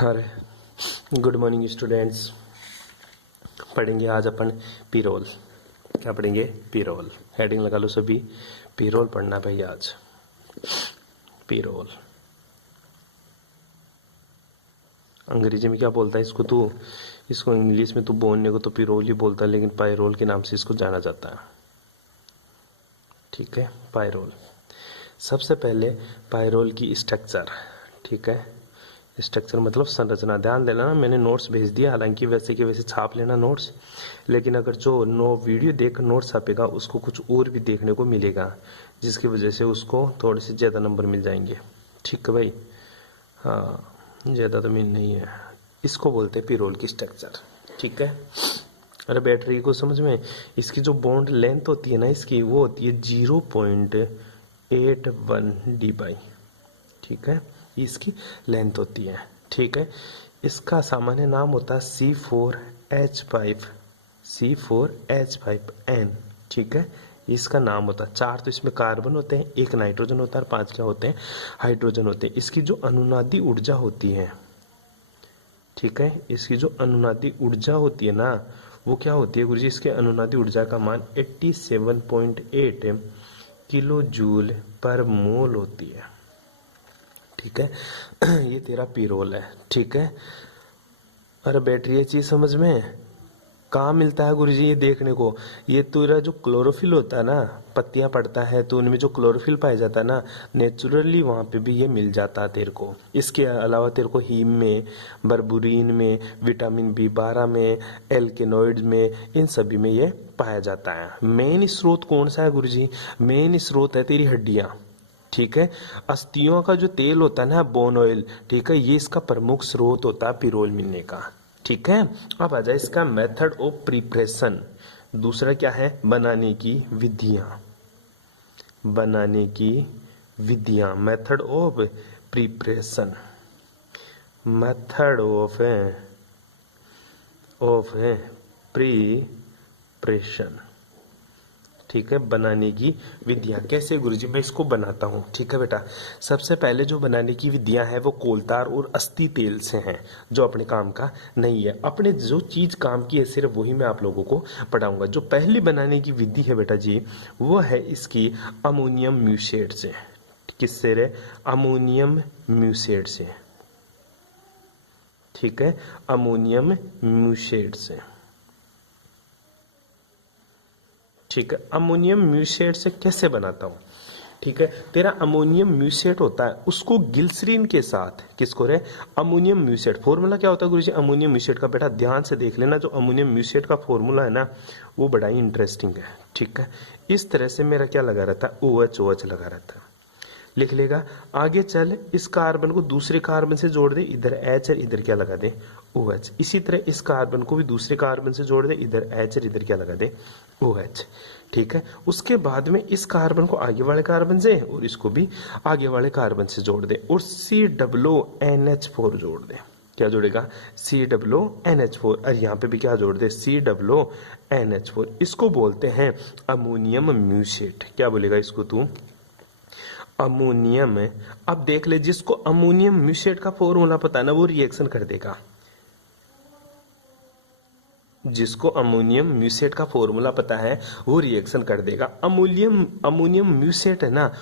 अरे good morning students. पढ़ेंगे आज अपन पीरोल। क्या पढ़ेंगे? पीरोल। हेडिंग लगा लो सभी, पीरोल पढ़ना भाई आज। पीरोल अंग्रेजी में क्या बोलता है इसको तू? इसको इंग्लिश में तू बोलने को तो पीरोल ही बोलता है, लेकिन पायरोल के नाम से इसको जाना जाता है। ठीक है, पायरोल। सबसे पहले पायरोल की स्ट्रक्चर। ठीक है, स्ट्रक्चर मतलब संरचना। ध्यान देना, मैंने नोट्स भेज दिया, हालांकि वैसे के वैसे छाप लेना नोट्स, लेकिन अगर जो वीडियो देख नोट्स छापेगा उसको कुछ और भी देखने को मिलेगा, जिसकी वजह से उसको थोड़े से ज़्यादा नंबर मिल जाएंगे। ठीक है भाई? हाँ, ज़्यादा तो मिल नहीं है। इसको बोलते हैं पीरोल की स्ट्रक्चर। ठीक है, अरे बैटरी को समझ में, इसकी जो बॉन्ड लेंथ होती है ना इसकी, वो होती है 0.81 डी बाई। ठीक है, इसकी लेंथ होती है। ठीक है, इसका सामान्य नाम होता है C4H5, C4H5N। ठीक है, इसका नाम होता है। 4 तो इसमें कार्बन होते हैं, 1 नाइट्रोजन होता है और 5 क्या होते हैं? हाइड्रोजन होते हैं। इसकी जो अनुनादी ऊर्जा होती है, ठीक है, इसकी जो अनुनादी ऊर्जा होती है ना, वो क्या होती है गुरुजी? इसके अनुनादी ऊर्जा का मान 87.8 किलो जूल पर मोल होती है। ठीक है, ये तेरा पीरोल है। ठीक है, अरे बैटरी ये चीज समझ में कहाँ मिलता है गुरुजी ये देखने को? ये तेरा जो क्लोरोफिल होता है ना, पत्तियां पड़ता है तो उनमें जो क्लोरोफिल पाया जाता है ना, नेचुरली वहां पे भी ये मिल जाता है तेरे को। इसके अलावा तेरे को हीम में, बर्बुरीन में, विटामिन B12 में, एल्केनॉइड्स में, इन सभी में ये पाया जाता है। मेन स्रोत कौन सा है गुरुजी? मेन स्रोत है तेरी हड्डियां। ठीक है, अस्थियों का जो तेल होता है ना, बोन ऑयल, ठीक है, ये इसका प्रमुख स्रोत होता है पिरोल मिलने का। ठीक है, अब आ जाए इसका मेथड ऑफ प्रिपरेशन। दूसरा क्या है? बनाने की विधियां। बनाने की विधियां, method of preparation, method of preparation. ठीक है, बनाने की विधियां कैसे गुरुजी? मैं इसको बनाता हूँ। ठीक है बेटा, सबसे पहले जो बनाने की विधियां हैं वो कोलतार और अस्थि तेल से हैं, जो अपने काम का नहीं है। अपने जो चीज काम की है सिर्फ वही मैं आप लोगों को पढ़ाऊंगा। जो पहली बनाने की विधि है बेटा जी, वो है इसकी अमोनियम म्यूसेट से। किससे रे? अमोनियम म्यूसेट से। ठीक है, अमोनियम म्यूसेट से। ठीक है, अमोनियम म्यूसेट से कैसे बनाता हूं? ठीक है, तेरा अमोनियम म्यूसेट होता है, उसको ग्लिसरीन के साथ, किसको रे? अमोनियम म्यूसेट। फॉर्मूला क्या होता है गुरुजी अमोनियम म्यूसेट का? बेटा ध्यान से देख लेना, जो अमोनियम म्यूसेट का फॉर्मूला है ना, वो बड़ा ही इंटरेस्टिंग है। ठीक है, इस तरह से मेरा क्या लगा रहता है? OH लगा रहता है। लिख लेगा। आगे चल, इस कार्बन को दूसरे कार्बन से जोड़ दे, इधर H और इधर क्या लगा दे? OH। इसी तरह इस कार्बन को भी दूसरे कार्बन से जोड़ दे, इधर H और इधर क्या लगा दे? OH। ठीक है, उसके बाद में इस कार्बन को आगे वाले कार्बन से और इसको भी आगे वाले कार्बन से जोड़ दे और COONH4 जोड़ दे। क्या जोड़ेगा? COONH4। और यहाँ पे भी क्या जोड़ दे? COONH4। इसको बोलते हैं अमोनियम म्यूसेट। क्या बोलेगा इसको तू? अमोनियम। अब देख ले, जिसको अमोनियम म्यूसेट का फॉर्मूला पता है ना, वो रिएक्शन कर देगा। जिसको अमोनियम म्यूसेट का फॉर्मूला पता है वो रिएक्शन कर देगा। अमोनियम म्यूसेट है ना,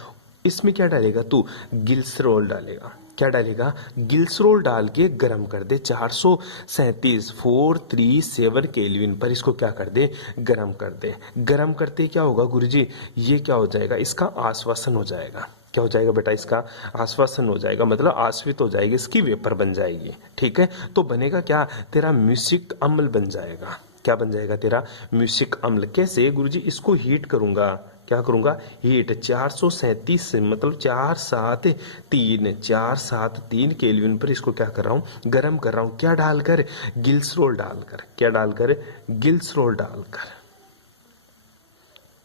इसमें क्या डालेगा तू? ग्लिसरॉल डालेगा। क्या डालेगा? ग्लिसरॉल डाल के गर्म कर दे 437 केल्विन पर। इसको क्या कर दे? गर्म कर दे। गर्म करते क्या होगा गुरुजी? ये क्या हो जाएगा? इसका आश्वासन हो जाएगा। क्या हो जाएगा बेटा? इसका आश्वासन हो जाएगा, मतलब आश्वित हो जाएगी, इसकी वेपर बन जाएगी। ठीक है, तो बनेगा क्या? तेरा म्यूसिक अम्ल बन जाएगा। क्या बन जाएगा? तेरा म्यूसिक अम्ल। कैसे गुरुजी? इसको हीट करूंगा। क्या करूंगा? हीट 437 से, मतलब 473 केल्विन पर इसको क्या कर रहा हूं? गर्म कर रहा हूं। क्या डालकर? ग्लिसरॉल डालकर। क्या डालकर? ग्लिसरॉल डालकर।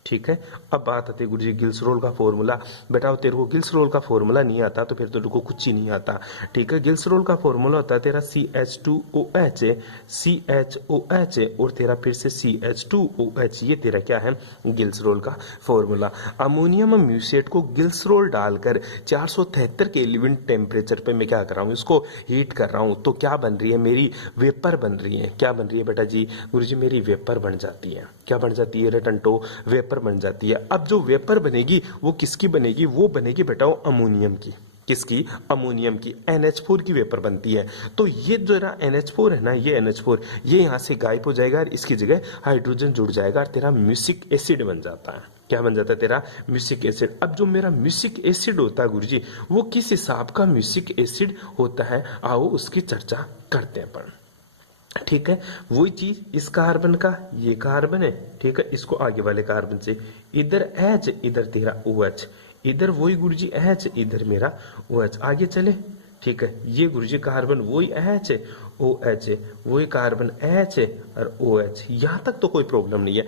ठीक है। अब बात आती है गुरुजी गिल्सरोल का फॉर्मूला। बेटा तेरे को गिल्सरोल का फॉर्मूला नहीं आता तो फिर तेरे को कुछ ही नहीं आता। ठीक है, गिल्सरोल का फॉर्मूला होता है तेरा CH2OH, CHOH और तेरा फिर से CH2OH। ये तेरा क्या है, गिल्सरोल का फॉर्मूला। अमोनियम म्यूसिएट को गिल्सरोल डालकर 473 केल्विन टेम्परेचर पे मैं क्या कर रहा हूँ, इसको हीट कर रहा हूँ। तो क्या बन रही है, मेरी वेपर बन रही है। क्या बन रही है बेटा जी, गुरुजी मेरी वेपर बन जाती है। क्या बन जाती है रे टंटो, वेपर बन जाती है। अब जो वेपर बनेगी वो किसकी बनेगी, वो बनेगी बेटा वो अमोनियम की। किसकी, अमोनियम की। NH4 की वेपर बनती है। तो ये जो NH4 है ना, ये NH4 ये यहाँ से गायब हो जाएगा और इसकी जगह हाइड्रोजन जुड़ जाएगा और तेरा म्यूसिक एसिड बन जाता है। क्या बन जाता है तेरा, म्यूसिक एसिड। अब जो मेरा म्यूसिक एसिड होता है गुरुजी, वो किस हिसाब का म्यूसिक एसिड होता है, आओ उसकी चर्चा करते हैं अपन। ठीक है, वही चीज इस कार्बन का, ये कार्बन है। ठीक है, इसको आगे वाले कार्बन से इधर H, इधर तेरा OH, इधर वही गुरुजी H, इधर मेरा OH। आगे चले, ठीक है, ये गुरुजी कार्बन वही H है, OH है, वही कार्बन H है और OH। यहां तक तो कोई प्रॉब्लम नहीं है।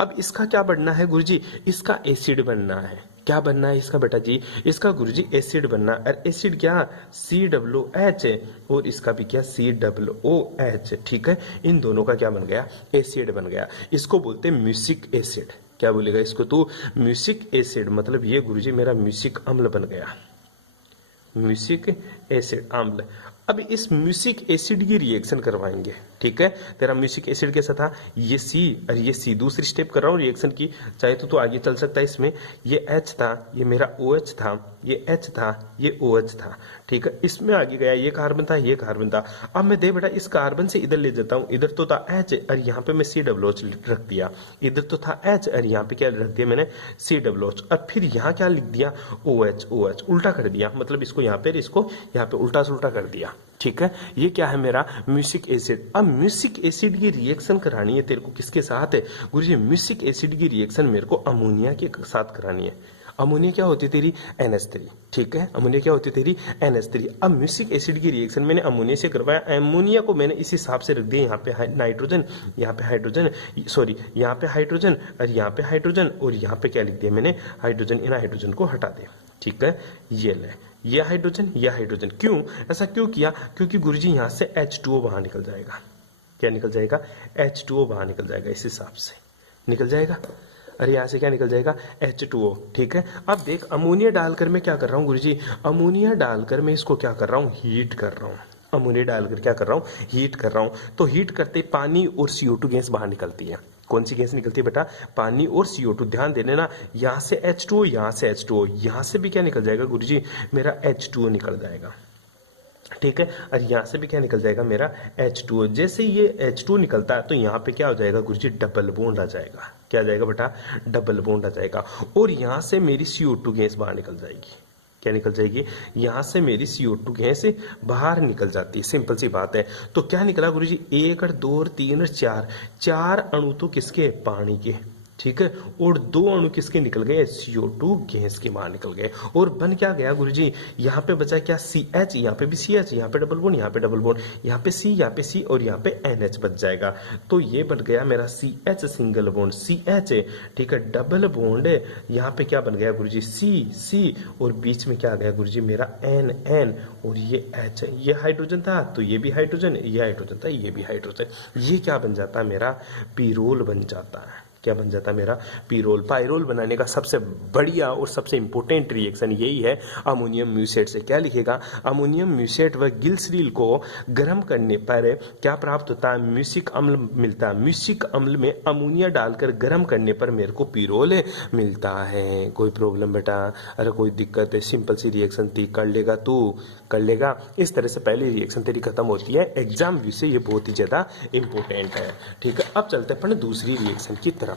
अब इसका क्या बनना है गुरुजी, इसका एसिड बनना है। क्या बनना है इसका बेटा जी, इसका गुरुजी एसिड बनना है। और एसिड क्या, COOH है और इसका भी क्या, COOH। ठीक है, इन दोनों का क्या बन गया, एसिड बन गया। इसको बोलते हैं म्यूसिक एसिड। क्या बोलेगा इसको तू, म्यूसिक एसिड। मतलब ये गुरुजी मेरा म्यूसिक अम्ल बन गया, म्यूसिक एसिड अम्ल। अब इस म्यूसिक एसिड की रिएक्शन करवाएंगे। ठीक है, तेरा म्यूसिक एसिड कैसा था, ये C और ये C। दूसरी स्टेप कर रहा हूँ रिएक्शन की, चाहे तो आगे चल सकता है। इसमें ये H था, ये मेरा OH था, ये H था, ये OH था। ठीक है, इसमें आगे गया, ये कार्बन था, ये कार्बन था। अब मैं दे बेटा इस कार्बन से इधर ले जाता हूँ। इधर तो था H और यहाँ पे मैं COOH रख दिया। इधर तो था H और यहाँ पे क्या रख दिया मैंने, COOH। और फिर यहाँ क्या लिख दिया, OH उल्टा कर दिया। मतलब इसको यहाँ पे, इसको यहाँ पे उल्टा सुल्टा कर दिया। ठीक है, ये क्या है मेरा म्यूसिक एसिड। अब म्यूसिक एसिड की रिएक्शन करानी है तेरे को किसके साथ है गुरुजी, म्यूसिक एसिड की रिएक्शन मेरे को अमोनिया के साथ करानी है। अमोनिया क्या होती है तेरी, NH3। ठीक है, अमोनिया क्या होती है तेरी, NH3। अब म्यूसिक एसिड की रिएक्शन मैंने अमोनिया से करवाया। अमोनिया को मैंने इस हिसाब से रख दिया, यहाँ पे नाइट्रोजन, यहाँ पे हाइड्रोजन, सॉरी यहाँ पे हाइड्रोजन और यहाँ पे हाइड्रोजन और यहाँ पे क्या लिख दिया मैंने, हाइड्रोजन। इन हाइड्रोजन को हटा दिया। ठीक है, ये ले, ये हाइड्रोजन। क्यों ऐसा क्यों किया, क्योंकि गुरुजी यहाँ से H2O बाहर निकल जाएगा। क्या निकल जाएगा, H2O बाहर निकल जाएगा। इस हिसाब से निकल जाएगा। अरे यहाँ से क्या निकल जाएगा, H2O। ठीक है, अब देख अमोनिया डालकर मैं क्या कर रहा हूँ गुरुजी, अमोनिया डालकर मैं इसको क्या कर रहा हूँ, हीट कर रहा हूँ। अमोनिया डालकर क्या कर रहा हूँ, हीट कर रहा हूँ। तो हीट करते पानी और CO2 गैस बाहर निकलती है। कौन सी गैस निकलती है बेटा, पानी और CO2। ध्यान देने ना, यहाँ से H2O, यहाँ से H2O, यहाँ से भी क्या निकल जाएगा गुरुजी, मेरा H2O निकल जाएगा। ठीक है, और यहाँ से भी क्या निकल जाएगा, मेरा H2O। जैसे ये H2O निकलता है तो यहाँ पे क्या हो जाएगा गुरुजी, डबल बॉन्ड आ जाएगा। क्या आ जाएगा बेटा, डबल बॉन्ड आ जाएगा। और यहाँ से मेरी CO2 गैस बाहर निकल जाएगी। क्या निकल जाएगी, यहाँ से मेरी CO2 गैस बाहर निकल जाती है। सिंपल सी बात है। तो क्या निकला गुरुजी, 1 और 2 और 3 और 4 अणु तो किसके, पानी के। ठीक है, और 2 अणु किसके निकल गए, CO2 गैस के बाहर निकल गए। और बन क्या गया गुरुजी, यहाँ पे बचा क्या, CH, यहाँ पे भी CH, यहाँ पे डबल बॉन्ड, यहाँ पे डबल बॉन्ड, यहाँ पे C, यहाँ पे C और यहाँ पे NH बच जाएगा। तो ये बन गया मेरा CH सिंगल बॉन्ड, CH है। ठीक है, डबल बॉन्ड है। यहाँ पे क्या बन गया गुरुजी, C और बीच में क्या आ गया गुरुजी, मेरा N और ये H है। ये हाइड्रोजन था तो ये भी हाइड्रोजन, ये हाइड्रोजन था, ये भी हाइड्रोजन। ये क्या बन जाता है मेरा, पीरोल बन जाता है। क्या बन जाता है मेरा, पीरोल। पाइरोल बनाने का सबसे बढ़िया और सबसे इंपॉर्टेंट रिएक्शन यही है अमोनियम म्यूसिएट से। क्या लिखेगा, अमोनियम म्यूसिएट व गिल्सरील को गर्म करने पर क्या प्राप्त होता है, म्यूसिक अम्ल मिलता है। म्यूसिक अम्ल में अमोनिया डालकर गर्म करने पर मेरे को पीरोल मिलता है। कोई प्रॉब्लम बेटा, अरे कोई दिक्कत है, सिंपल सी रिएक्शन थी, कर लेगा तू, कर लेगा। इस तरह से पहली रिएक्शन तेरी खत्म होती है। एग्जाम व्यू से ये बहुत ही ज्यादा इंपॉर्टेंट है। ठीक है, अब चलते हैं अपन दूसरी रिएक्शन की तरफ।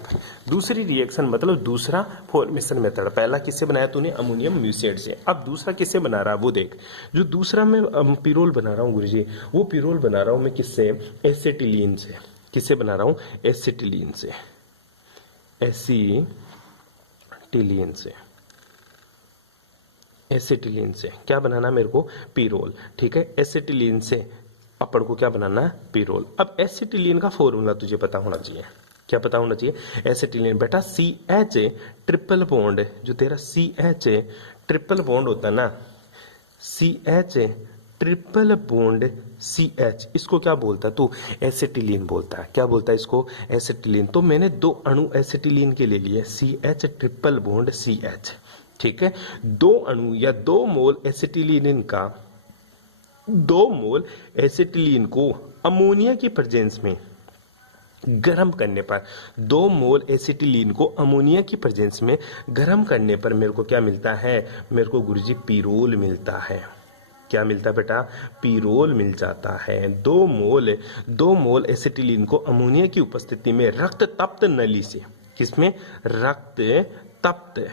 दूसरी रिएक्शन मतलब दूसरा फॉर्मेशन मेथड। पहला किससे बनाया तूने, अमोनियम म्यूसिएट से। अब दूसरा किससे बना रहा है वो देख। जो दूसरा मैं पिरोल बना रहा हूँ गुरुजी, वो पिरोल बना रहा हूँ मैं किससे, एसिटिलीन से। किससे बना रहा हूँ, एसिटिलीन से, एसिटिलीन से। एसिटिलीन से क्या बनाना मेरे को, पिरोल। ठीक है, एसिटिलीन से अपन को क्या बनाना है, पिरोल। अब एसिटिलीन का फॉर्मूला तुझे पता होना चाहिए। क्या पता होना चाहिए? एसिटिलीन बेटा CH ट्रिपल बॉन्ड, जो तेरा CH ट्रिपल बॉन्ड होता है ना, CH ट्रिपल बॉन्ड CH, इसको क्या बोलता है तू? एसिटिलीन बोलता है। क्या बोलता है इसको? एसिटिलीन। तो मैंने दो अणु एसिटिलीन के ले लिए, CH ट्रिपल बॉन्ड CH, ठीक है। दो अणु या 2 मोल एसिटिलीन का, 2 मोल एसिटिलीन को अमोनिया की प्रेजेंस में गर्म करने पर, 2 मोल एसिटिलीन को अमोनिया की प्रेजेंस में गर्म करने पर मेरे को क्या मिलता है? मेरे को गुरुजी पीरोल मिलता है। क्या मिलता है बेटा? पीरोल मिल जाता है। 2 मोल एसिटिलीन को अमोनिया की उपस्थिति में रक्त तप्त नली से, किसमें? रक्त तप्त,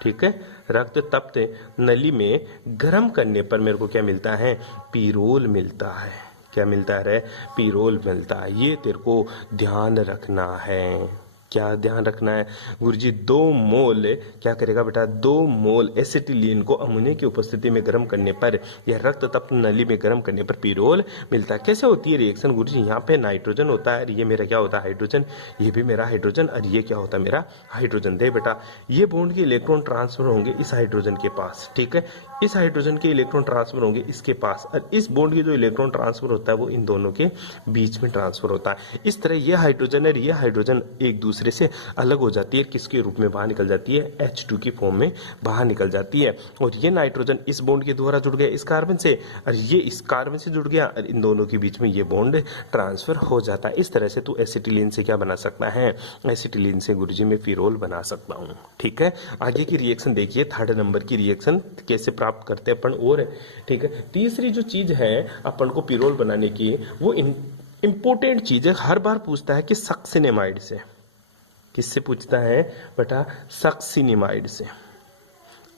ठीक है, रक्त तप्त नली में गर्म करने पर मेरे को क्या मिलता है? पीरोल मिलता है। क्या मिलता है रे? पीरोल मिलता है। ये तेरे को ध्यान रखना है। क्या ध्यान रखना है गुरुजी? 2 मोल क्या करेगा बेटा? 2 मोल एसिटिलीन को अमोनिया की उपस्थिति में गर्म करने पर या रक्त तप्त नली में गर्म करने पर पीरोल मिलता है। कैसे होती है रिएक्शन गुरुजी? यहाँ पे नाइट्रोजन होता है, ये मेरा क्या होता है? हाइड्रोजन। ये भी मेरा हाइड्रोजन, और ये क्या होता है? मेरा हाइड्रोजन। दे बेटा, ये बॉन्ड के इलेक्ट्रॉन ट्रांसफर होंगे इस हाइड्रोजन के पास, ठीक है। इस हाइड्रोजन के इलेक्ट्रॉन ट्रांसफर होंगे इसके पास, और इस बॉन्ड के जो इलेक्ट्रॉन ट्रांसफर होता है वो इन दोनों के बीच में ट्रांसफर होता है। इस तरह ये हाइड्रोजन और ये हाइड्रोजन एक दूसरे से अलग हो जाती है, किसके रूप में बाहर निकल जाती है? H2 की फॉर्म में बाहर निकल जाती है। और ये नाइट्रोजन इस बॉन्ड के द्वारा जुड़ गया इस कार्बन से, और ये इस कार्बन से जुड़ गया, और इन दोनों के बीच में ये बॉन्ड ट्रांसफर हो जाता है। इस तरह से तू एसिटिलीन से क्या बना सकता है? एसिटिलीन से गुरुजी मैं फिरोल बना सकता हूँ, ठीक है। आगे की रिएक्शन देखिए, 3rd नंबर की रिएक्शन कैसे प्राप्त करते हैं अपन, और ठीक है। तीसरी जो चीज है अपन को पिरोल बनाने की, वो इंपॉर्टेंट चीज है, हर बार पूछता है कि सक्सिनेमाइड से। किससे पूछता है बेटा? सक्सिनेमाइड से।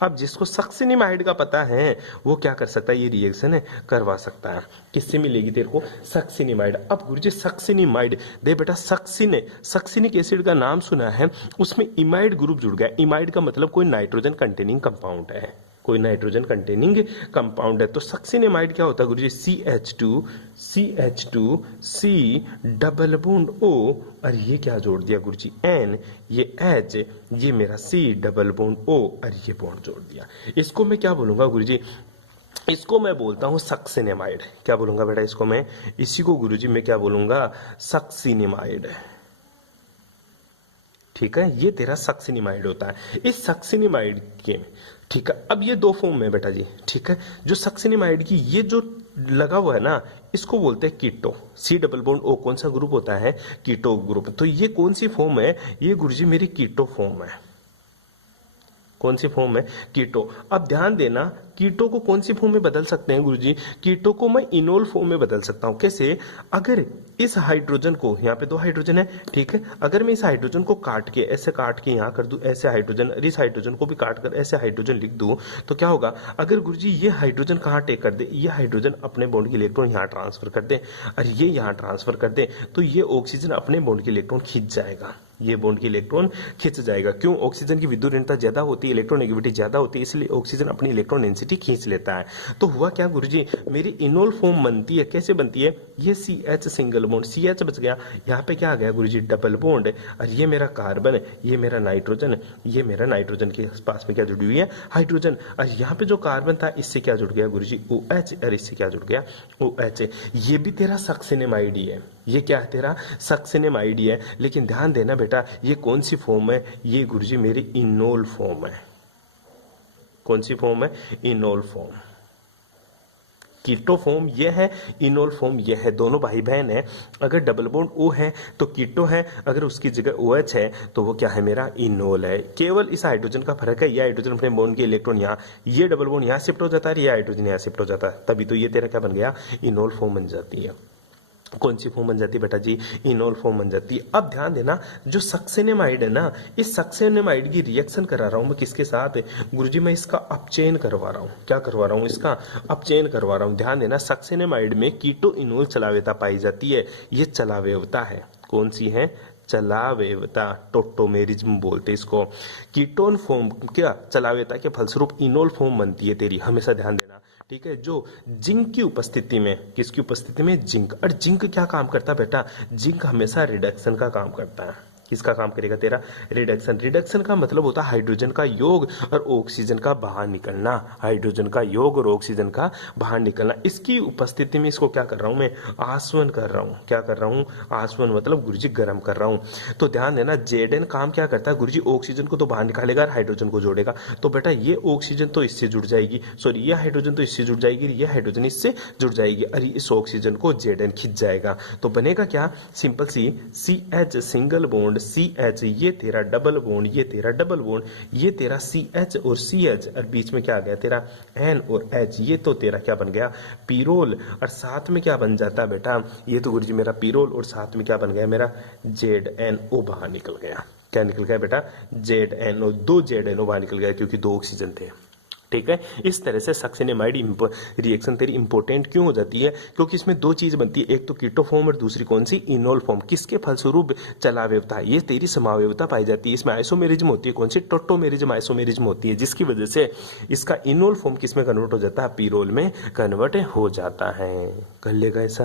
अब जिसको सक्सिनेमाइड का पता है वो क्या कर सकता है? ये रिएक्शन है करवा सकता है। किससे मिलेगी तेरे को? सक्सिनेमाइड। अब गुरुजी सक्सिनेमाइड दे बेटा, सक्सिनिक एसिड का नाम सुना है, उसमें इमाइड ग्रुप जुड़ गया। इमाइड का मतलब कोई नाइट्रोजन कंटेनिंग कंपाउंड है, कोई नाइट्रोजन कंटेनिंग कंपाउंड है। तो सक्सिनेमाइड क्या होता है गुरुजी? CH2 C double bond O, और ये क्या जोड़ दिया गुरुजी? N, ये H, ये मेरा C डबल बॉन्ड O, और ये बॉन्ड जोड़ दिया। इसको मैं क्या बोलूंगा गुरुजी? इसको मैं बोलता हूं सक्सिनेमाइड। क्या बोलूंगा बेटा इसको मैं? इसी को गुरुजी मैं क्या बोलूंगा? सक्सिनेमाइड, ठीक है। ये तेरा सक्सिनेमाइड होता है। इस सक्सिनेमाइड के, ठीक है, अब ये 2 फॉर्म में बेटा जी, ठीक है। जो सक्सिनेमाइड की ये जो लगा हुआ है ना, इसको बोलते हैं keto. C double bond O कौन सा ग्रुप होता है? Keto group. तो ये कौन सी फॉर्म है? ये गुरुजी मेरी कीटो फॉर्म है। कौन सी फॉर्म है? कीटो। अब ध्यान देना, कीटो को कौन सी फॉर्म में बदल सकते हैं गुरुजी? कीटो को मैं इनोल फॉर्म में बदल सकता हूं। कैसे? अगर इस हाइड्रोजन को, यहाँ पे 2 हाइड्रोजन है, ठीक है, अगर मैं इस हाइड्रोजन को काट के ऐसे काट के यहाँ कर दूं ऐसे हाइड्रोजन, और इस हाइड्रोजन को भी काट कर ऐसे हाइड्रोजन लिख दूं, तो क्या होगा? अगर गुरुजी ये हाइड्रोजन कहाँ टेक कर दे, ये हाइड्रोजन अपने बॉन्ड के इलेक्ट्रॉन यहाँ ट्रांसफर कर दे, और ये यहाँ ट्रांसफर कर दे, तो ये ऑक्सीजन अपने बॉन्ड के इलेक्ट्रॉन खींच जाएगा। ये बॉन्ड की इलेक्ट्रॉन खींच जाएगा। क्यों? ऑक्सीजन की विद्युत ऋणता ज्यादा होती है, इलेक्ट्रोनेगेटिविटी ज्यादा होती है, इसलिए ऑक्सीजन अपनी इलेक्ट्रॉन डेंसिटी खींच लेता है। तो हुआ क्या गुरुजी? मेरी इनोल फॉर्म बनती है। कैसे बनती है? ये CH सिंगल बॉन्ड, CH बच गया, यहाँ पे क्या आ गया गुरुजी? डबल बॉन्ड, और ये मेरा कार्बन, ये मेरा नाइट्रोजन, ये मेरा नाइट्रोजन के पास में क्या जुड़ी हुई है? हाइड्रोजन, और यहाँ पे जो कार्बन था इससे क्या जुड़ गया गुरुजी? OH, और इससे क्या जुड़ गया? OH। ये भी तेरा सक्सिनेमाइड ही है। ये क्या है? तेरा सक्सिनेमाइड ही है। लेकिन ध्यान देना बेटा, ये कौन सी फॉर्म है? ये गुरुजी मेरी इनोल फॉर्म है। कौन सी फॉर्म है? Enol form. कीटो फॉर्म ये है, इनोल फॉर्म ये है, दोनों भाई बहन है। अगर डबल बॉन्ड O है तो कीटो है, अगर उसकी जगह OH है तो वो क्या है? मेरा इनोल है। केवल इस हाइड्रोजन का फर्क है, ये हाइड्रोजन अपने बॉन्ड के इलेक्ट्रॉन यहाँ, ये डबल बॉन्ड यहाँ शिफ्ट हो जाता है, ये हाइड्रोजन यहाँ शिफ्ट हो जाता है, तभी तो ये तेरा क्या बन गया? इनोल फॉर्म बन जाती है। कौन सी फॉर्म बन जाती है बेटा जी? इनोल फॉर्म बन जाती है। अब ध्यान देना, जो सक्सिनेमाइड है ना, इस सक्सिनेमाइड की रिएक्शन करा रहा हूं मैं किसके साथ? गुरुजी मैं इसका अपचयन करवा रहा हूं। क्या करवा रहा हूं? इसका अपचयन करवा रहा हूं। ध्यान देना, सक्सिनेमाइड में कीटो इनोल चलावेता पाई जाती है। ये चलावेवता है। कौन सी है? चलावेवता, टोटोमेरिज्म बोलते इसको। कीटोन फॉर्म क्या चलावेता के फलस्वरूप इनोल फॉर्म बनती है तेरी, हमेशा ध्यान देना। ठीक है, जो जिंक की उपस्थिति में, किसकी उपस्थिति में, जिंक। और जिंक क्या काम करता है बेटा, जिंक हमेशा रिडक्शन का काम करता है। किसका काम करेगा तेरा, रिडक्शन। रिडक्शन का मतलब होता है हाइड्रोजन का योग और ऑक्सीजन का बाहर निकलना, हाइड्रोजन का योग और ऑक्सीजन का बाहर निकलना। इसकी उपस्थिति में इसको क्या कर रहा हूं मैं, आसवन कर रहा हूं। क्या कर रहा हूं, आसवन मतलब गुरुजी गर्म कर रहा हूं। तो ध्यान देना, जेडन काम क्या करता है गुरुजी, ऑक्सीजन को तो बाहर निकालेगा और हाइड्रोजन को जोड़ेगा। तो बेटा ये ऑक्सीजन तो इससे जुड़ जाएगी, सॉरी ये हाइड्रोजन तो इससे जुड़ जाएगी, ये हाइड्रोजन इससे जुड़ जाएगी और इस ऑक्सीजन को जेडन खींच जाएगा। तो बनेगा क्या, सिंपल सी CH सिंगल बॉन्ड CH, ये तेरा डबल बॉन्ड, ये तेरा डबल बॉन्ड, ये तेरा CH और CH और बीच में क्या आ गया तेरा N और H, ये तो तेरा क्या बन गया, पीरोल। और साथ में क्या बन जाता है बेटा, ये तो गुरुजी मेरा पीरोल और साथ में क्या बन गया मेरा ZNO बाहर निकल गया। क्या निकल गया बेटा, ZNO, 2 ZNO बाहर निकल गया क्योंकि 2 ऑक्सीजन थे। ठीक है, इस तरह से सक्सिनेमाइड रिएक्शन तेरी इंपॉर्टेंट क्यों हो जाती है, क्योंकि इसमें 2 चीज बनती है, एक तो कीटो फॉर्म और दूसरी कौन सी, इनोल फॉर्म। किसके फलस्वरूप चलावयवता, ये तेरी समावयवता पाई जाती है। इसमें आइसोमेरिज्म होती है, कौन सी, टोटोमेरिज्म आइसोमेरिज्म होती है, जिसकी वजह से इसका इनोल फॉर्म किसमें कन्वर्ट हो जाता है, पीरोल में कन्वर्ट हो जाता है। कर लेगा ऐसा,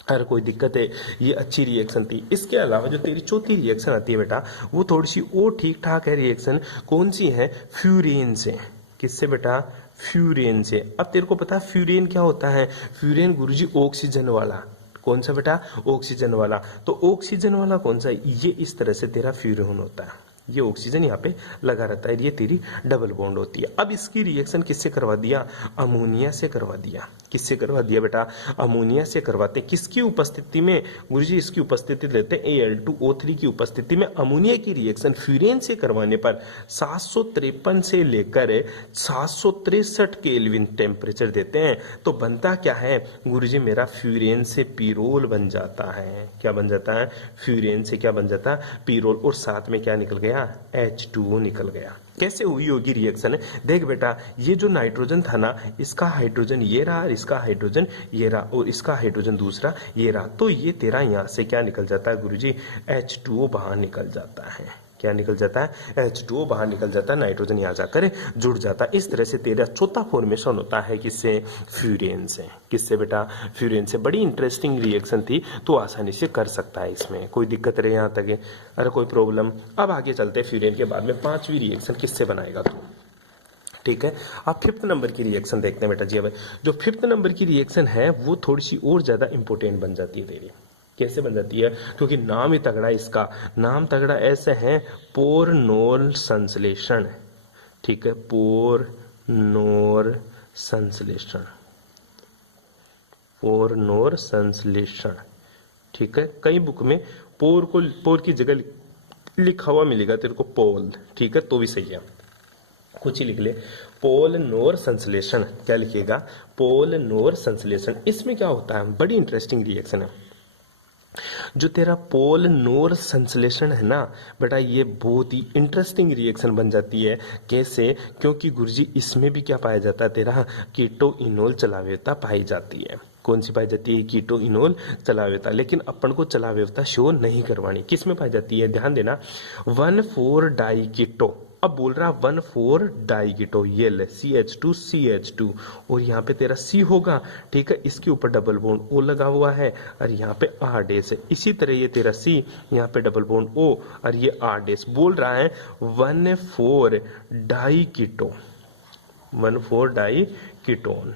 अगर कोई दिक्कत है, ये अच्छी रिएक्शन थी। इसके अलावा जो तेरी चौथी रिएक्शन आती है बेटा, वो थोड़ी सी और ठीक ठाक है रिएक्शन, कौन सी है, फ्यूरेन से। किससे बेटा, फ्यूरेन से। अब तेरे को पता है फ्यूरेन क्या होता है, फ्यूरेन गुरुजी ऑक्सीजन वाला, कौन सा बेटा, ऑक्सीजन वाला। तो ऑक्सीजन वाला कौन सा, ये इस तरह से तेरा फ्यूरेन होता है, ये ऑक्सीजन यहाँ पे लगा रहता है, ये तेरी डबल बॉन्ड होती है। अब इसकी रिएक्शन किससे करवा दिया, अमोनिया से करवा दिया। किससे करवा दिया बेटा, अमोनिया से करवाते। किसकी उपस्थिति में गुरुजी, इसकी उपस्थिति लेते हैं Al2O3 की उपस्थिति में अमोनिया की रिएक्शन फ्यूरेन से करवाने पर 753 से लेकर 763 केल्विन टेम्परेचर देते हैं। तो बनता क्या है गुरुजी, मेरा फ्यूरेन से पीरोल बन जाता है। क्या बन जाता है, फ्यूरेन से क्या बन जाता है, पीरोल, और साथ में क्या निकल गया, H2O निकल गया। कैसे हुई होगी रिएक्शन, देख बेटा, ये जो नाइट्रोजन था ना, इसका हाइड्रोजन ये रहा, इसका हाइड्रोजन ये रहा, और इसका हाइड्रोजन दूसरा ये रहा। तो ये तेरा यहाँ से क्या निकल जाता है गुरुजी, H2O बाहर निकल जाता है। क्या निकल जाता है, H2O बाहर निकल जाता है, नाइट्रोजन यहाँ जाकर जुड़ जाता है। इस तरह से तेरा चौथा फॉर्मेशन होता है किससे, फ्यूरेन से। किससे बेटा, फ्यूरेन से। बड़ी इंटरेस्टिंग रिएक्शन थी, तो आसानी से कर सकता है, इसमें कोई दिक्कत रहे यहाँ तक है, अरे कोई प्रॉब्लम। अब आगे चलते हैं, फ्यूरेन के बाद में 5वीं रिएक्शन किससे बनाएगा तू। ठीक है, अब 5th नंबर की रिएक्शन देखते हैं बेटा जी। अब जो 5th नंबर की रिएक्शन है वो थोड़ी सी और ज्यादा इंपॉर्टेंट बन जाती है तेरी। कैसे बन जाती है, क्योंकि नाम ही तगड़ा, इसका नाम तगड़ा ऐसे है, पोरनोल संश्लेषण। ठीक है, पोरनोर संश्लेषण, पोरनोर संश्लेषण। ठीक है, कई बुक में पोर की जगह लिखा हुआ मिलेगा तेरे को पोल, ठीक है, तो भी सही है, कुछ ही लिख ले, पोलनोर संश्लेषण। क्या लिखेगा, पोलनोर संश्लेषण। इसमें क्या होता है, बड़ी इंटरेस्टिंग रिएक्शन है। जो तेरा पोलनोर संश्लेषण है ना बेटा, ये बहुत ही इंटरेस्टिंग रिएक्शन बन जाती है। कैसे, क्योंकि गुरुजी इसमें भी क्या पाया जाता है तेरा, कीटो इनोल चलावयता पाई जाती है। कौन सी पाई जाती है, कीटो इनोल चलावयता। लेकिन अपन को चलावयता शो नहीं करवानी। किस में पाई जाती है, ध्यान देना, 1,4 डाई कीटो। अब बोल रहा 1,4 डाई कीटो, ये ले CH2 और यहाँ पे तेरा C होगा। ठीक है, इसके ऊपर डबल बॉन्ड O लगा हुआ है और यहाँ पे R डैश है। इसी तरह ये तेरा C, यहाँ पे डबल बॉन्ड O और ये R डैश। बोल रहा है 1,4 डाई कीटो, 1,4 डाई कीटोन।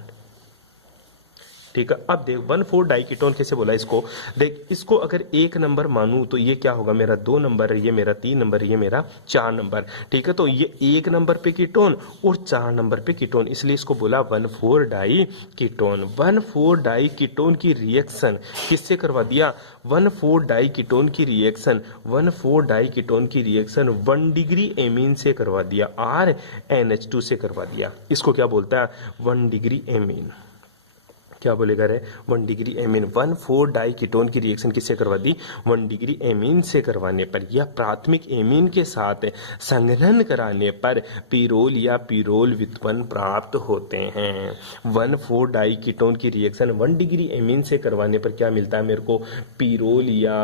ठीक है, अब देख 1,4 डाइकीटोन कैसे बोला इसको, देख इसको अगर 1 नंबर मानूं तो ये क्या होगा, मेरा 2 नंबर, ये मेरा 3 नंबर, ये मेरा 4 नंबर। ठीक है, तो ये 1 नंबर पे कीटोन और 4 नंबर पे कीटोन, इसलिए इसको बोला 1,4 डाइकीटोन। 1,4 डाइकीटोन की रिएक्शन किससे करवा दिया, 1,4 डाइकीटोन की रिएक्शन, 1,4 डाइकीटोन की रिएक्शन 1 डिग्री एमीन से करवा दिया, RNH2 से करवा दिया। इसको क्या बोलता है, 1 डिग्री एमीन। क्या बोलेगा रे 1 डिग्री एमीन 1,4 डाई कीटोन की रिएक्शन किससे करवा दी 1 डिग्री एमीन से करवाने पर या प्राथमिक एमीन के साथ संघनन कराने पर पीरोल या पीरोल व्युत्पन्न प्राप्त होते हैं। 1,4 डाई कीटोन की रिएक्शन 1 डिग्री एमीन से करवाने पर क्या मिलता है मेरे को पीरोल या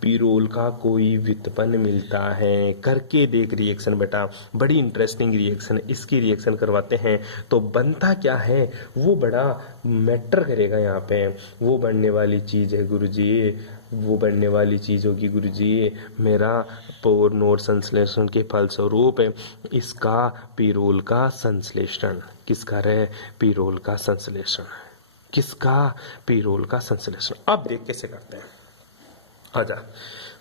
पीरोल का कोई व्युत्पन्न मिलता है। करके देख रिएक्शन बेटा, बड़ी इंटरेस्टिंग रिएक्शन है। इसकी रिएक्शन करवाते हैं तो बनता क्या है वो बड़ा मैटर करेगा। यहाँ पे वो बनने वाली चीज है गुरुजी, वो बनने वाली चीज होगी गुरुजी मेरा पोर नोर संश्लेषण के फलस्वरूप इसका पीरोल का संश्लेषण। किसका रे पीरोल का संश्लेषण, किसका पीरोल का संश्लेषण। अब देख कैसे करते हैं, आजा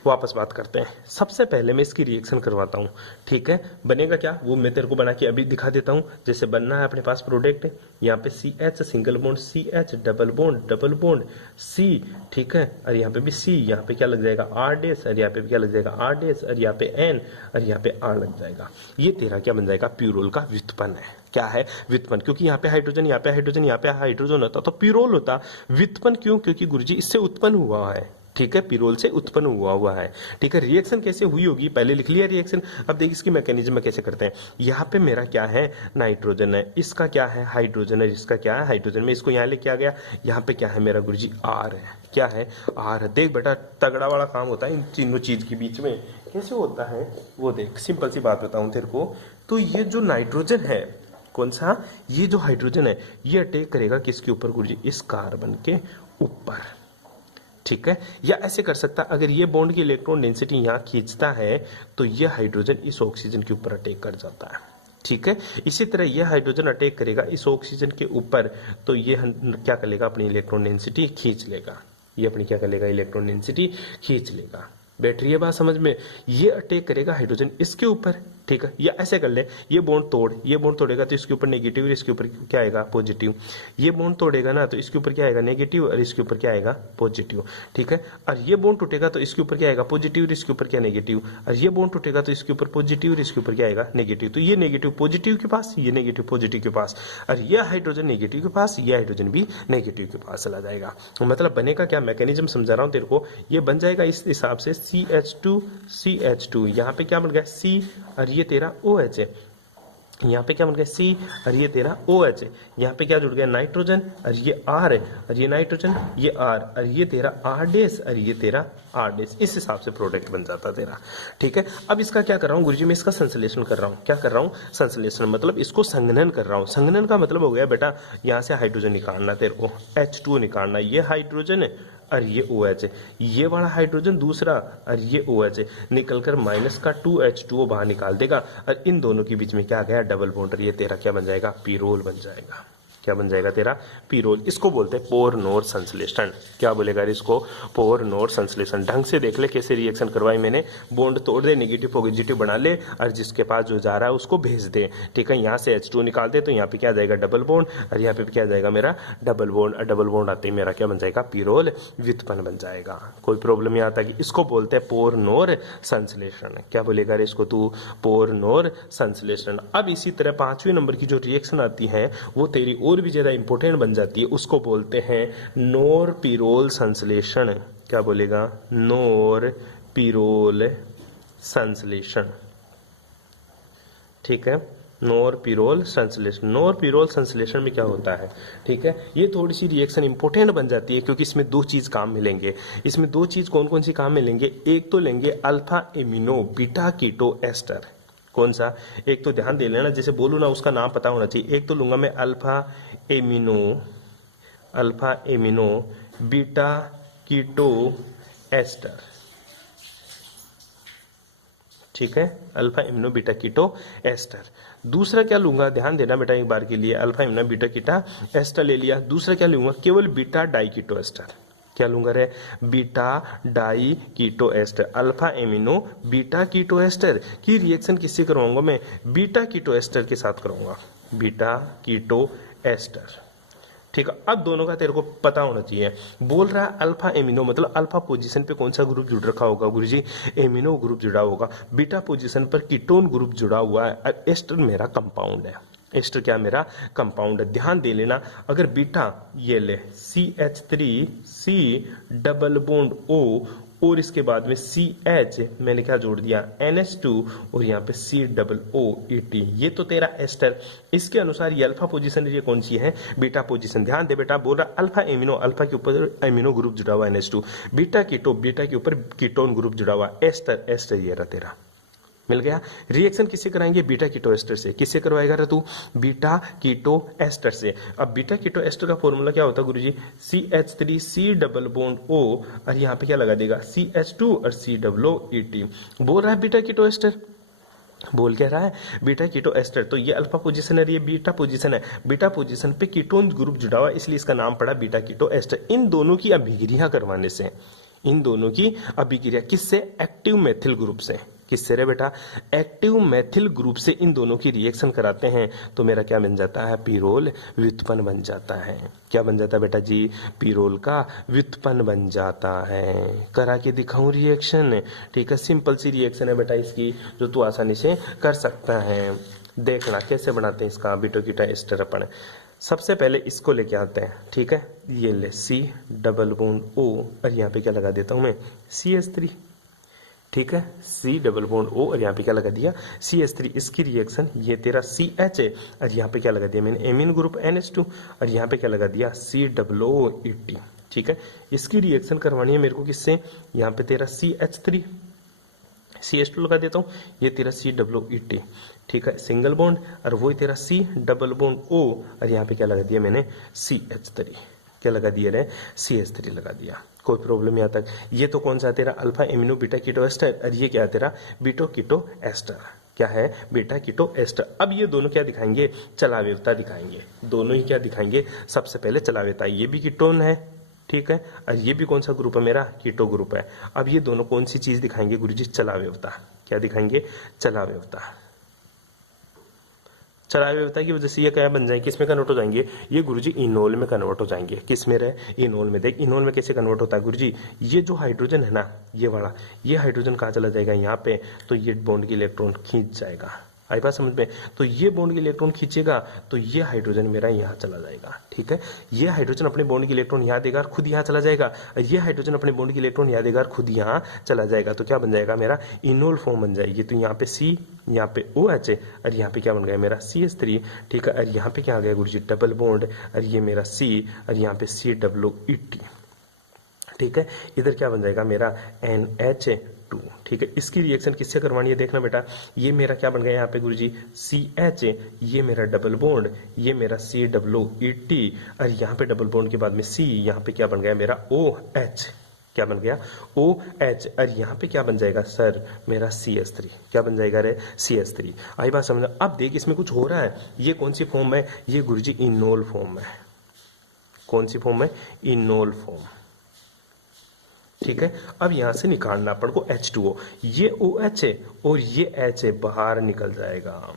वापस बात करते हैं। सबसे पहले मैं इसकी रिएक्शन करवाता हूँ, ठीक है। बनेगा क्या वो मैं तेरे को बना के अभी दिखा देता हूँ। जैसे बनना है अपने पास प्रोडक्ट, यहाँ पे CH single bond CH double bond C, ठीक है। और यहाँ पे भी C, यहाँ पे क्या लग जाएगा R डैश, और यहाँ पे भी क्या लग जाएगा R डैश, और यहाँ पे N, और यहाँ पे R लग जाएगा। ये तेरा क्या बन जाएगा प्यूरोल का व्युत्पन्न है। क्या है व्युत्पन्न, क्योंकि यहाँ पे हाइड्रोजन, यहाँ पे हाइड्रोजन, यहाँ पे हाइड्रोजन होता तो प्यूरोल होता। व्युत्पन्न क्यों, क्योंकि गुरुजी इससे उत्पन्न हुआ है, ठीक है, पिरोल से उत्पन्न हुआ है, ठीक है। रिएक्शन कैसे हुई होगी पहले लिख लिया रिएक्शन। अब देख इसकी मैकेनिज्म में कैसे करते हैं। यहाँ पे मेरा क्या है नाइट्रोजन है, इसका क्या है हाइड्रोजन है, इसका क्या है हाइड्रोजन में इसको यहाँ लेके आ गया। यहाँ पे क्या है मेरा गुरुजी R है, क्या है R है। देख बेटा तगड़ा वाला काम होता है इन तीनों चीज के बीच में। कैसे होता है वो देख, सिंपल सी बात बताऊं तेरे को। तो ये जो नाइट्रोजन है, कौन सा, ये जो हाइड्रोजन है ये अटैक करेगा किसके ऊपर गुरुजी, इस कार्बन के ऊपर, ठीक है। या ऐसे कर सकता, अगर ये बॉन्ड की इलेक्ट्रॉन डेंसिटी यहाँ खींचता है तो ये हाइड्रोजन इस ऑक्सीजन के ऊपर अटैक कर जाता है, ठीक है। इसी तरह ये हाइड्रोजन अटैक करेगा इस ऑक्सीजन के ऊपर तो ये क्या कर लेगा अपनी इलेक्ट्रॉन डेंसिटी खींच लेगा, ये अपनी क्या कर लेगा इलेक्ट्रॉन डेंसिटी खींच लेगा। बैटरी है बात समझ में। ये अटैक करेगा हाइड्रोजन इसके ऊपर, ठीक है। या ऐसे कर ले, ये बॉन्ड तोड़, ये बॉन्ड तोड़ेगा तो इसके ऊपर नेगेटिव और इसके ऊपर क्या आएगा पॉजिटिव। ये बॉन्ड तोड़ेगा ना तो इसके ऊपर क्या आएगा नेगेटिव और इसके ऊपर क्या आएगा पॉजिटिव, ठीक है। और ये बॉन्ड टूटेगा तो इसके ऊपर क्या आएगा पॉजिटिव और इसके ऊपर क्या नेगेटिव, और ये बॉन्ड टूटेगा तो इसके ऊपर पॉजिटिव और इसके ऊपर क्या आएगा नेगेटिव। तो ये नेगेटिव पॉजिटिव के पास, ये नेगेटिव पॉजिटिव के पास, और ये हाइड्रोजन नेगेटिव के पास, ये हाइड्रोजन भी नेगेटिव के पास चला जाएगा। मतलब बनेगा क्या, मैकेनिज्म समझा रहा हूं तेरे को। ये बन जाएगा इस हिसाब से CH2 यहाँ पे क्या बन गया C, और ये तेरा OH है। यहाँ पे क्या बन गया C, और ये तेरा OH है। यहाँ पे क्या जुड़ गया नाइट्रोजन, और ये R है, और ये नाइट्रोजन, ये R, और ये तेरा R डैश, और ये तेरा R डैश। इस हिसाब से प्रोडक्ट बन जाता तेरा, ठीक है। अब इसका क्या कर रहा हूँ गुरुजी, मैं इसका संश्लेषण कर रहा हूँ। क्या कर रहा हूँ संश्लेषण, मतलब इसको संघनन कर रहा हूँ। संघनन का मतलब हो गया बेटा यहाँ से हाइड्रोजन निकालना, तेरे को H2 निकालना। ये हाइड्रोजन है और ये OH है, ये वाला हाइड्रोजन दूसरा और ये OH है, निकलकर माइनस का 2H2O बाहर निकाल देगा, और इन दोनों के बीच में क्या गया डबल बॉन्ड। ये तेरा क्या बन जाएगा पीरोल बन जाएगा। क्या बन जाएगा तेरा पीरोल। इसको बोलते हैं पोर नोर संश्लेषण। क्या बोलेगा इसको पोर नोर संश्लेषण। ढंग से देख ले कैसे रिएक्शन करवाई मैंने। बॉन्ड तोड़ दे, नेगेटिव पॉजिटिव बना ले, और जिसके पास जो जा रहा है उसको भेज दे, ठीक है। यहाँ से H2 निकाल दे तो यहाँ पे क्या जाएगा डबल बॉन्ड, और यहाँ पे क्या जाएगा मेरा डबल बॉन्ड, और डबल बॉन्ड आते ही मेरा क्या बन जाएगा पीरोल व्युत्पन्न बन जाएगा। कोई प्रॉब्लम नहीं आता कि इसको बोलते हैं पोर नोर संश्लेषण। क्या बोलेगा रे इसको तू पोर नोर संश्लेषण। अब इसी तरह 5वें नंबर की जो रिएक्शन आती है वो तेरी और भी ज्यादा इंपॉर्टेंट बन जाती है। उसको बोलते हैं नोर पीरोल संश्लेषण। क्या बोलेगा नोर पीरोल संश्लेषण, ठीक है। नोर पीरोल संश्लेषण। नोर पीरोल संश्लेषण में क्या होता है, ठीक है। ये थोड़ी सी रिएक्शन इंपॉर्टेंट बन जाती है क्योंकि इसमें दो चीज काम मिलेंगे। इसमें दो चीज कौन कौन सी काम मिलेंगे, एक तो लेंगे alpha amino beta keto ester. कौन सा, एक तो ध्यान दे लेना, जैसे बोलूँ ना उसका नाम पता होना चाहिए। एक तो लूंगा मैं alpha amino beta keto ester, ठीक है। Alpha amino beta keto ester. दूसरा क्या लूंगा, ध्यान देना बेटा एक बार के लिए। अल्फा एमिनो बीटा कीटा एस्टर ले लिया। दूसरा क्या लूंगा, केवल बीटा डाई कीटो एस्टर। क्या लूंगा रे beta di keto ester. Alpha amino beta keto ester की रिएक्शन किससे करवाऊंगा मैं, बीटा कीटो एस्टर के साथ कराऊंगा, बीटा कीटो एस्टर, ठीक है। अब दोनों का तेरे को पता होना चाहिए। बोल रहा है अल्फा एमिनो मतलब अल्फा पोजीशन पे कौन सा ग्रुप जुड़ रखा होगा गुरुजी, एमिनो ग्रुप जुड़ा होगा। बीटा पोजीशन पर कीटोन ग्रुप जुड़ा हुआ है, और एस्टर मेरा कंपाउंड है। एस्टर क्या मेरा कंपाउंड है। ध्यान दे लेना, अगर बीटा ये ले CH3C डबल बॉन्ड O और इसके बाद में CH मैंने क्या जोड़ दिया NH2 और यहाँ पे COOET, ये तो तेरा एस्टर। इसके अनुसार ये अल्फा पोजीशन ये कौन सी है, बीटा पोजीशन। ध्यान दे बेटा, बोल रहा अल्फा एमिनो, अल्फा के ऊपर एमिनो ग्रुप जुड़ा हुआ NH2, बीटा कीटो, बीटा के ऊपर कीटोन ग्रुप जुड़ा हुआ एस्टर, एस्टर ये रहा तेरा। मिल गया। रिएक्शन किससे कराएंगे, बीटा कीटो एस्टर से। किससे करवाएगा रे तू, बीटा कीटो एस्टर से। अब बीटा कीटो एस्टर का फॉर्मूला क्या होता है गुरुजी, CH3C डबल बॉन्ड O और यहाँ पे क्या लगा देगा CH2 और COOET। बोल रहा है बीटा कीटो एस्टर, बोल क्या रहा है बीटा कीटो एस्टर। तो ये अल्फा पोजीशन है, ये बीटा पोजीशन है। बीटा पोजीशन पे कीटोन ग्रुप जुड़ा हुआ, इसलिए इसका नाम पड़ा बीटा कीटो एस्टर। इन दोनों की अभिक्रिया करवाने से, इन दोनों की अभिक्रिया किससे, एक्टिव मेथिल ग्रुप से। किससे रे बेटा, एक्टिव मेथिल ग्रुप से इन दोनों की रिएक्शन कराते हैं तो मेरा क्या बन जाता है, पीरोल व्युत्पन्न बन जाता है। क्या बन जाता है बेटा जी, पीरोल का व्युत्पन्न बन जाता है। करा के दिखाऊं रिएक्शन, ठीक है, सिंपल सी रिएक्शन है बेटा इसकी, जो तू आसानी से कर सकता है। देखना कैसे बनाते हैं इसका बीटा कीटो एस्टर अपन। सबसे पहले इसको लेके आते हैं, ठीक है, ये ले C डबल बॉन्ड O और यहाँ पे क्या लगा देता हूं मैं CH3, ठीक है, C डबल बॉन्ड O और यहाँ पे क्या लगा दिया CH3। इसकी रिएक्शन ये तेरा CH है और यहाँ पे क्या लगा दिया मैंने एमीन ग्रुप NH2 और यहाँ पे क्या लगा दिया COOET, ठीक है। इसकी रिएक्शन करवानी है मेरे को किससे, यहाँ पे तेरा CH3 CH2 लगा देता हूँ, ये तेरा COOET, ठीक है, सिंगल बॉन्ड और वही तेरा C डबल बॉन्ड O और यहाँ पे क्या लगा दिया मैंने CH3, क्या लगा दिया रे CH3 लगा दिया। कोई प्रॉब्लम यहाँ तक। ये तो कौन सा तेरा alpha amino beta keto ester और ये क्या है तेरा बीटा कीटो एस्टर, क्या है बीटा कीटो एस्टर। अब ये दोनों क्या दिखाएंगे, चलावेवता दिखाएंगे। दोनों ही क्या दिखाएंगे, सबसे पहले चलावेवता। ये भी कीटोन है, ठीक है, और ये भी कौन सा ग्रुप है मेरा, कीटो ग्रुप है। अब ये दोनों कौन सी चीज दिखाएंगे गुरुजी, चलावेवता। क्या दिखाएंगे, चलावेवता। चलावेवता की वजह से ये क्या बन जाएंगे, किस में कन्वर्ट हो जाएंगे, ये गुरुजी इनोल में कन्वर्ट हो जाएंगे। किस में रहे, इनोल में। देख इनोल में कैसे कन्वर्ट होता है गुरुजी, ये जो हाइड्रोजन है ना, ये वाला, ये हाइड्रोजन कहाँ चला जाएगा, यहाँ पे, तो ये बॉन्ड की इलेक्ट्रॉन खींच जाएगा। आई बात समझ में, तो ये बॉन्ड की इलेक्ट्रॉन खींचेगा तो ये हाइड्रोजन मेरा यहाँ चला जाएगा, ठीक है। ये हाइड्रोजन अपने बॉन्ड की इलेक्ट्रॉन यहाँ देगा और खुद यहाँ चला जाएगा, ये हाइड्रोजन अपने बॉन्ड की इलेक्ट्रॉन यहाँ देगा और खुद यहाँ चला जाएगा। तो क्या बन जाएगा मेरा इनोल फॉर्म बन जाएगी। तो यहाँ पे C, यहाँ पे OH और यहाँ पे क्या बन गया मेरा CH3, ठीक है, और यहाँ पे क्या आ गया गुरुजी डबल बॉन्ड और ये मेरा C और यहाँ पे COOET, ठीक है। इधर क्या बन जाएगा मेरा NH2, ठीक है। इसकी रिएक्शन किससे करवानी है देखना बेटा, ये मेरा क्या बन गया यहाँ पे गुरुजी CH, ये मेरा डबल बॉन्ड, ये मेरा COOET और यहाँ पे डबल बॉन्ड के बाद में C, यहाँ पे क्या बन गया मेरा OH, क्या बन गया OH और यहाँ पे क्या बन जाएगा सर मेरा CH3, क्या बन जाएगा रे CH3। आई बात समझ। अब देख इसमें कुछ हो रहा है, ये कौन सी फॉर्म है, ये गुरुजी इनोल फॉर्म है। कौन सी फॉर्म है, इनोल फॉर्म, ठीक है। अब यहां से निकालना पड़ को H2O, ये OH है और ये H है, बाहर निकल जाएगा,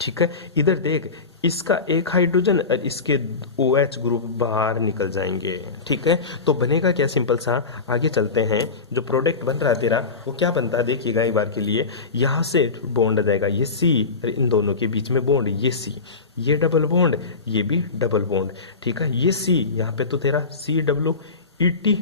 ठीक है। इधर देख इसका एक हाइड्रोजन और इसके OH ग्रुप बाहर निकल जाएंगे, ठीक है। तो बनेगा क्या, सिंपल सा, आगे चलते हैं। जो प्रोडक्ट बन रहा है तेरा वो क्या बनता है देखिएगा एक बार के लिए। यहाँ से बॉन्ड आ जाएगा, ये C और इन दोनों के बीच में बॉन्ड, ये C, ये डबल बॉन्ड, ये भी डबल बॉन्ड, ठीक है। ये C यहाँ पे तो तेरा COOET,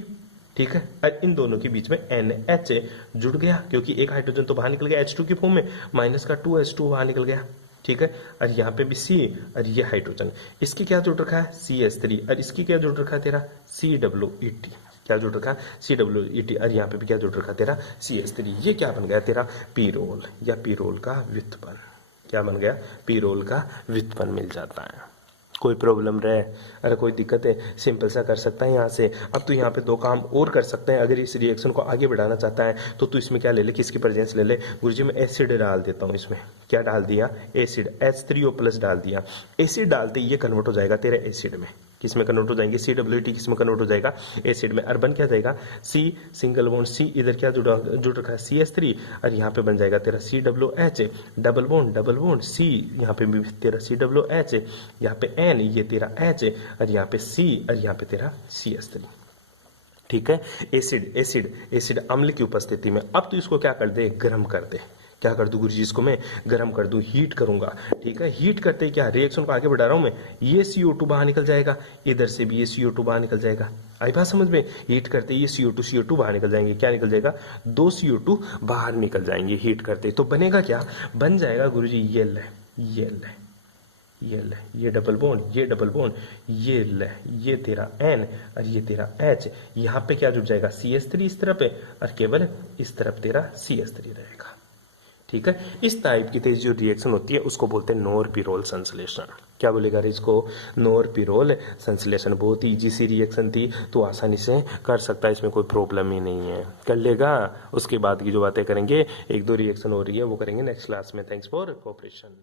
ठीक है, और इन दोनों के बीच में NH जुड़ गया क्योंकि एक हाइड्रोजन तो बाहर निकल गया H2 की फॉर्म में, माइनस का 2H2 बाहर निकल गया, ठीक है। और यहाँ पे भी C और ये हाइड्रोजन, इसकी क्या जुड़ रखा है CH3 और इसकी क्या जुड़ रखा है तेरा COOET, क्या जुड़ रखा है COOET और यहाँ पे भी क्या जुड़ रखा है तेरा CH3। ये क्या बन गया तेरा पीरोल या पीरोल का व्युत्पन्न, क्या बन गया पीरोल का व्युत्पन्न मिल जाता है। कोई प्रॉब्लम रहे, अरे कोई दिक्कत है, सिंपल सा कर सकता है यहाँ से। अब तो यहाँ पे दो काम और कर सकते हैं, अगर इस रिएक्शन को आगे बढ़ाना चाहता है तो तू इसमें क्या ले ले, किसकी प्रेजेंस ले ले गुरुजी, मैं एसिड डाल देता हूँ इसमें। क्या डाल दिया, एसिड, H3O+ डाल दिया। एसिड डालते ये कन्वर्ट हो जाएगा तेरे एसिड में, किस में कन्वर्ट हो जाएंगे COOET, किस में कन्वर्ट हो जाएगा एसिड में। और बन क्या जाएगा C सिंगल बॉन्ड C, इधर क्या जुड़ रखा है CH3 और यहाँ पे बन जाएगा तेरा COOH, डबल बॉन्ड C, यहाँ पे भी तेरा COOH, यहाँ पे N, ये तेरा H और यहाँ पे C और यहाँ पे तेरा CH3, ठीक है। एसिड अम्ल की उपस्थिति में। अब तो इसको क्या कर दे, गर्म कर दे। क्या कर दूं गुरुजी, इसको मैं गर्म कर दूं, हीट करूंगा। ठीक है, हीट करते ही क्या रिएक्शन को आगे बढ़ा रहा हूं मैं, ये CO2 बाहर निकल जाएगा, इधर से भी ये CO2 बाहर निकल जाएगा। आई बात समझ में, हीट करते ही ये CO2 बाहर निकल जाएंगे, क्या निकल जाएगा, 2 CO2 बाहर निकल जाएंगे हीट करते। तो बनेगा क्या, बन जाएगा गुरुजी ये ले, ये ले, ये ले, ये डबल बॉन्ड, ये डबल बॉन्ड, ये ले, ये तेरा N और ये तेरा H। यहाँ पे क्या जुड़ जाएगा, CH3 इस तरफ है और केवल इस तरफ तेरा CH3 रहेगा। ठीक है, इस टाइप की तेज जो रिएक्शन होती है उसको बोलते हैं नॉर-पिरोल संश्लेषण। क्या बोलेगा इसको, नॉर-पिरोल संश्लेषण। बहुत ही इजी सी रिएक्शन थी, तो आसानी से कर सकता है, इसमें कोई प्रॉब्लम ही नहीं है, कर लेगा। उसके बाद की जो बातें करेंगे, 1-2 रिएक्शन हो रही है वो करेंगे नेक्स्ट क्लास में। Thanks for cooperation.